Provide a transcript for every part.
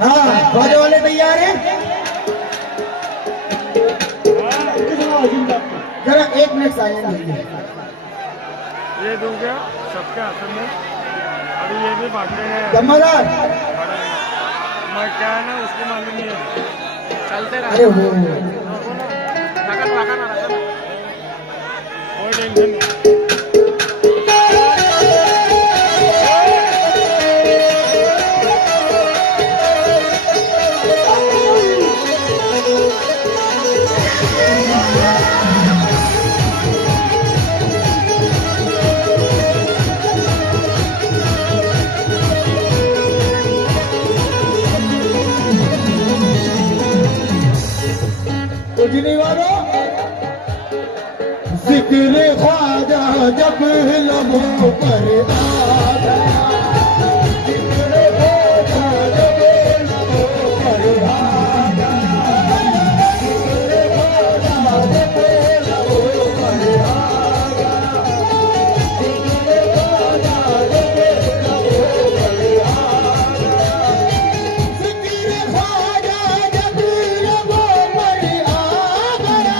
हाँ ख्वाजा वाले तैयार हैं? जरा एक मिनट साइलेंट रहिए। ये दूं क्या सबके हाथ में? अभी ये भी बांटने हैं जम्मादार। मैं क्या है ना उसको मालूम नहीं है। चलते रहे। अरे हो कोई टेंशन नहीं। उजनी वालों जिक्र ख्वाजा जब लबों पर आ गया, जिक्र ख्वाजा जब लबों पर आ गया, जिक्र ख्वाजा जब लबों पर आ गया, जिक्र ख्वाजा जब लबों पर आ गया, जिक्र ख्वाजा जब लबों पर आ गया,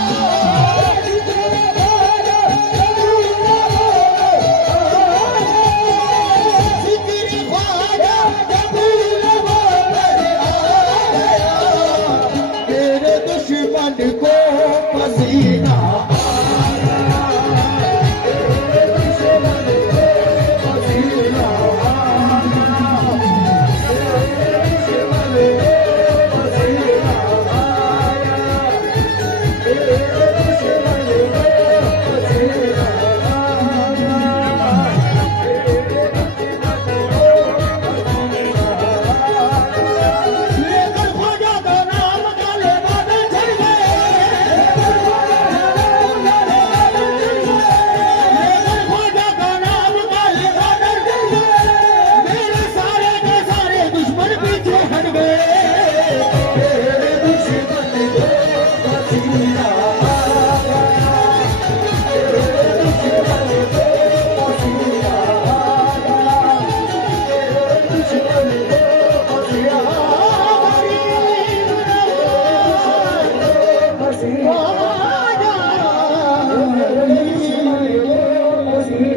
जिक्र ख्वाजा जब लबों पर आ गया, तेरे दुश्मन को पसीना आ गया, तेरे दुश्मन को पसीना आ गया, तेरे दुश्मन को पसीना आ गया, तेरे दुश्मन को पसीना आ गया। लेकर ख्वाजा का नाम काले बादल छड़ गए, लेकर ख्वाजा का नाम काले बादल छड़ गए, मेरे सारे के सारे दुश्मन पीछे हट गए, तेरे दुश्मन